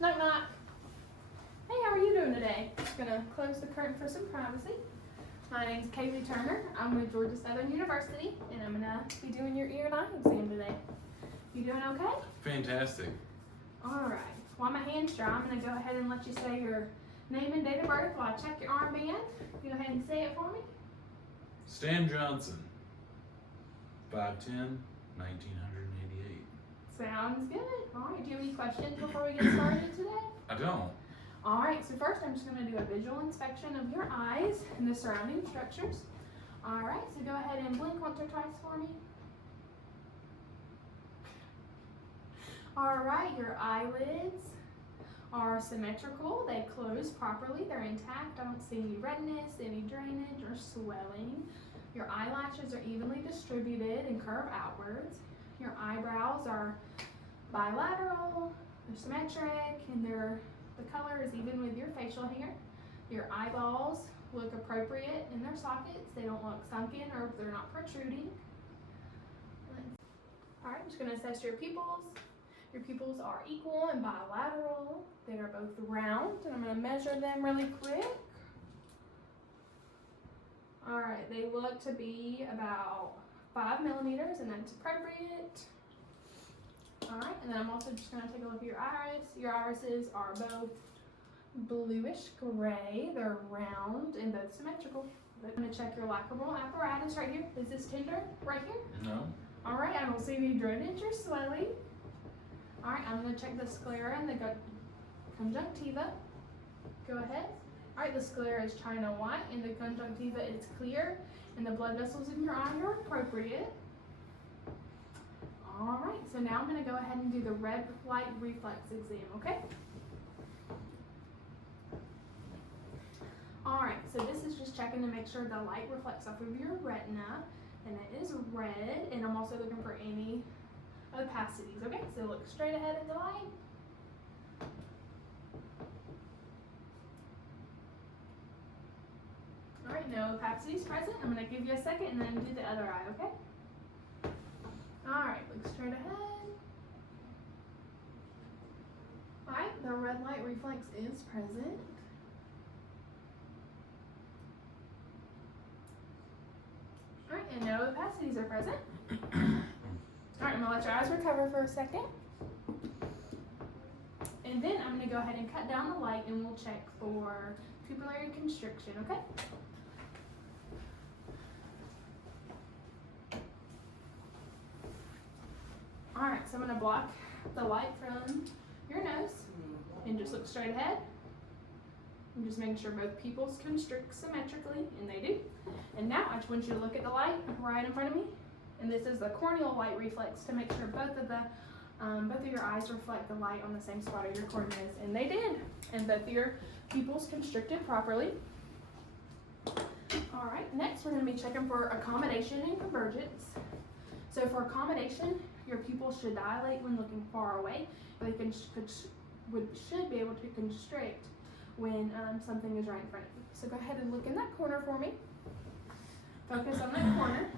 Knock knock. Hey, how are you doing today? Just gonna close the curtain for some privacy. My name's Kaylee Turner. I'm with Georgia Southern University, and I'm gonna be doing your ear and eye exam today. You doing okay? Fantastic. All right. While my hand's dry, I'm gonna go ahead and let you say your name and date of birth while I check your armband. Go ahead and say it for me. Stan Johnson, 5'10", 1988. Sounds good. All right. Do you have any questions before we get started today? I don't. All right, so first I'm just going to do a visual inspection of your eyes and the surrounding structures. All right, so go ahead and blink once or twice for me. All right, your eyelids are symmetrical. They close properly. They're intact. I don't see any redness, any drainage, or swelling. Your eyelashes are evenly distributed and curve outwards. Your eyebrows are bilateral, they're symmetric, and the color is even with your facial hair. Your eyeballs look appropriate in their sockets. They don't look sunken or they're not protruding. All right, I'm just going to assess your pupils. Your pupils are equal and bilateral. They are both round, and I'm going to measure them really quick. All right, they look to be about 5 millimeters, and that's appropriate. All right, and then I'm also just going to take a look at your iris. Your irises are both bluish gray. They're round and both symmetrical. I'm going to check your lacrimal apparatus right here. Is this tender right here? No. All right, I don't see any drainage or swelling. All right, I'm going to check the sclera and the conjunctiva. Go ahead. All right, the sclera is china white and the conjunctiva is clear, and the blood vessels in your eye are appropriate. All right, so now I'm going to go ahead and do the red light reflex exam, okay? All right, so this is just checking to make sure the light reflects off of your retina, and it is red, and I'm also looking for any opacities, okay? So look straight ahead at the light. All right, no opacities present. I'm going to give you a second and then do the other eye, okay? All right, look straight ahead. All right, the red light reflex is present. All right, and no opacities are present. All right, I'm gonna let your eyes recover for a second. And then I'm gonna go ahead and cut down the light and we'll check for pupillary constriction, okay? All right, so I'm gonna block the light from your nose and just look straight ahead. I'm just making sure both pupils constrict symmetrically, and they do. And now I just want you to look at the light right in front of me. And this is the corneal light reflex to make sure both of your eyes reflect the light on the same spot of your corneas, and they did. And both of your pupils constricted properly. All right, next we're going to be checking for accommodation and convergence. So for accommodation, your pupils should dilate when looking far away. They should be able to constrict when something is right in front of you. So go ahead and look in that corner for me. Focus on that corner.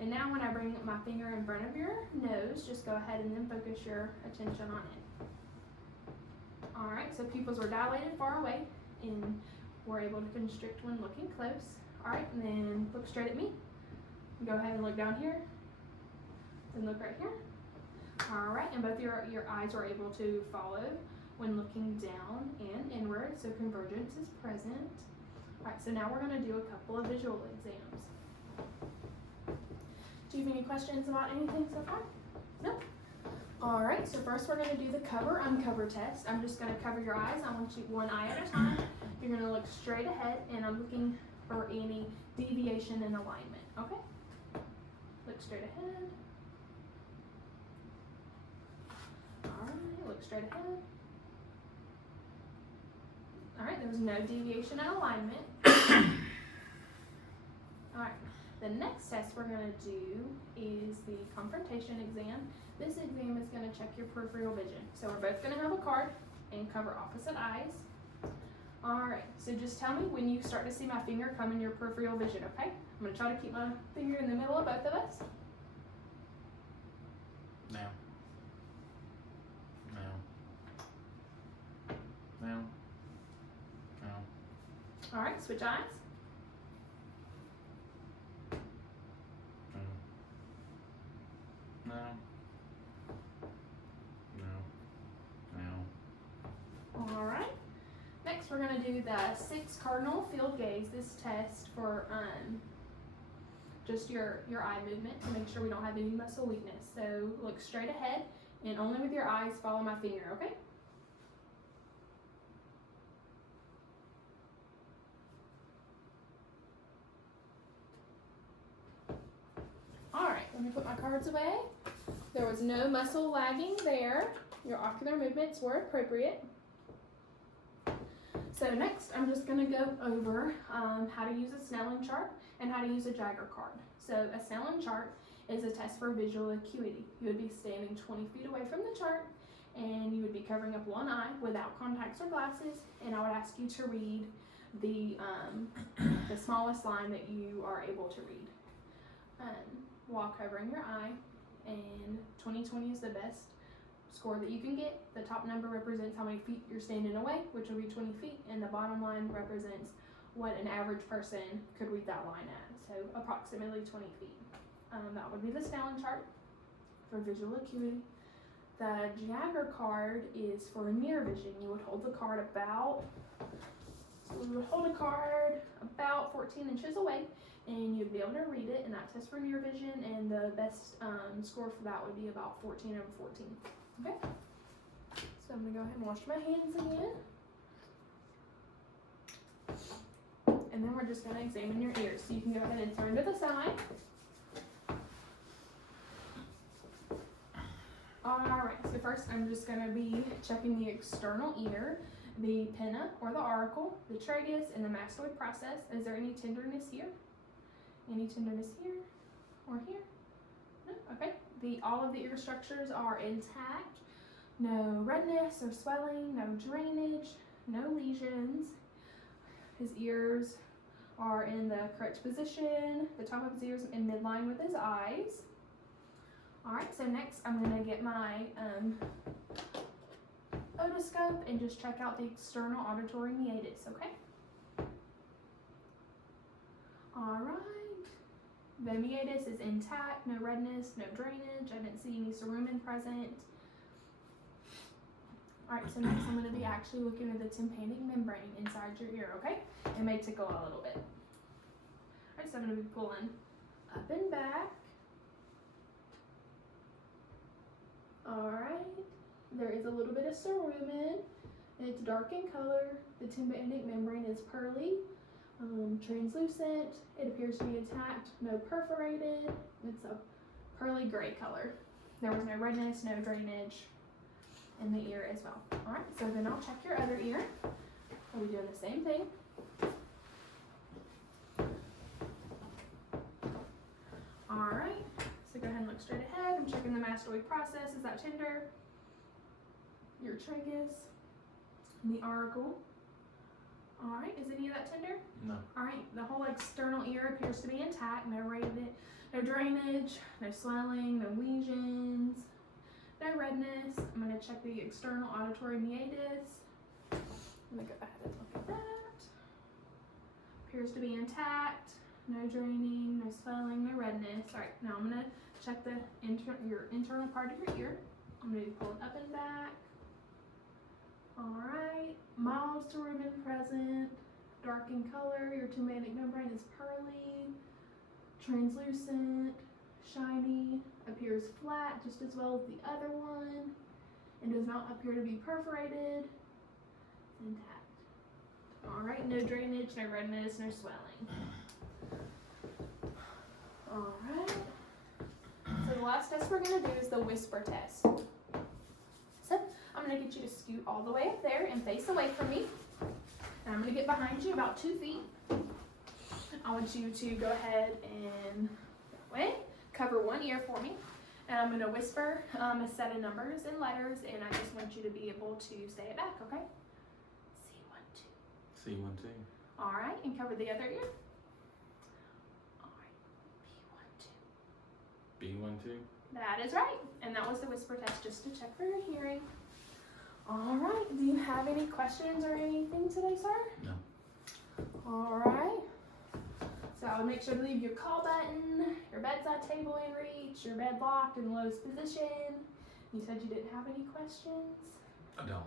And now when I bring my finger in front of your nose, just go ahead and then focus your attention on it. All right, so pupils were dilated far away and were able to constrict when looking close. All right, and then look straight at me. Go ahead and look down here. Then look right here. All right, and both your eyes were able to follow when looking down and inward, so convergence is present. All right, so now we're going to do a couple of visual exams. Do you have any questions about anything so far? No? All right, so first we're going to do the cover-uncover test. I'm just going to cover your eyes. I want you one eye at a time. You're going to look straight ahead, and I'm looking for any deviation in alignment, okay? Look straight ahead. All right, look straight ahead. All right, there's no deviation in alignment. All right, the next test we're going to do is the confrontation exam. This exam is going to check your peripheral vision. So we're both going to have a card and cover opposite eyes. All right, so just tell me when you start to see my finger come in your peripheral vision, okay? I'm going to try to keep my finger in the middle of both of us. Now. Alright, switch eyes. No. No. No. Alright. Next we're going to do the 6 cardinal field gaze. This test for just your eye movement to make sure we don't have any muscle weakness. So look straight ahead and only with your eyes follow my finger, okay? Alright, let me put my cards away. There was no muscle lagging there. Your ocular movements were appropriate. So next, I'm just going to go over how to use a Snellen chart and how to use a Jagger card. So a Snellen chart is a test for visual acuity. You would be standing 20 feet away from the chart and you would be covering up one eye without contacts or glasses, and I would ask you to read the smallest line that you are able to read while covering your eye, and 20/20 is the best score that you can get. The top number represents how many feet you're standing away, which will be 20 feet, and the bottom line represents what an average person could read that line at, so approximately 20 feet. That would be the Snellen chart for visual acuity. The Jagger card is for near vision. You would hold the card about, so we would hold a card about 14 inches away, and you'd be able to read it, and that tests for near vision, and the best score for that would be about 14 over 14. Okay, so I'm going to go ahead and wash my hands again. And then we're just going to examine your ears. So you can go ahead and turn to the side. Alright, so first I'm just going to be checking the external ear, the pinna or the auricle, the tragus, and the mastoid process. Is there any tenderness here? Any tenderness here or here? No? Okay. All of the ear structures are intact. No redness or swelling, no drainage, no lesions. His ears are in the correct position. The top of his ears in midline with his eyes. Alright, so next I'm going to get my otoscope and just check out the external auditory meatus, okay? Alright. The meatus is intact, no redness, no drainage. I didn't see any cerumen present. Alright, so next I'm going to be actually looking at the tympanic membrane inside your ear, okay? It may tickle a little bit. Alright, so I'm going to be pulling up and back. Alright, there is a little bit of cerumen, and it's dark in color. The tympanic membrane is pearly, translucent. It appears to be intact, no perforated. It's a pearly gray color. There was no redness, no drainage in the ear as well. Alright, so then I'll check your other ear. We'll be doing the same thing. Alright, so go ahead and look straight ahead. I'm checking the mastoid process. Is that tender? Your tragus, and the auricle. Alright, is any of that tender? No. Alright, the whole external ear appears to be intact. No drainage, no swelling, no lesions, no redness. I'm going to check the external auditory meatus. I'm going to go ahead and look at that. Appears to be intact. No draining, no swelling, no redness. Alright, now I'm going to check your internal part of your ear. I'm going to be pulling up and back. Alright, mild cerumen present, dark in color. Your tympanic membrane is pearly, translucent, shiny, appears flat just as well as the other one, and does not appear to be perforated. It's intact. Alright, no drainage, no redness, no swelling. Alright, so the last test we're going to do is the whisper test. So I'm going to get you to scoot all the way up there and face away from me. And I'm going to get behind you about 2 feet. I want you to go ahead and that way, cover one ear for me. And I'm going to whisper a set of numbers and letters, and I just want you to be able to say it back, okay? C12. C12. Alright, and cover the other ear. Alright, B12. B12. That is right. And that was the whisper test just to check for your hearing. Alright, do you have any questions or anything today, sir? No. Alright. So I would make sure to leave your call button, your bedside table in reach, your bed locked in the lowest position. You said you didn't have any questions? I don't.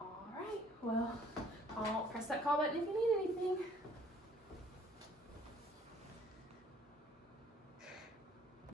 Alright, well, I'll press that call button if you need anything.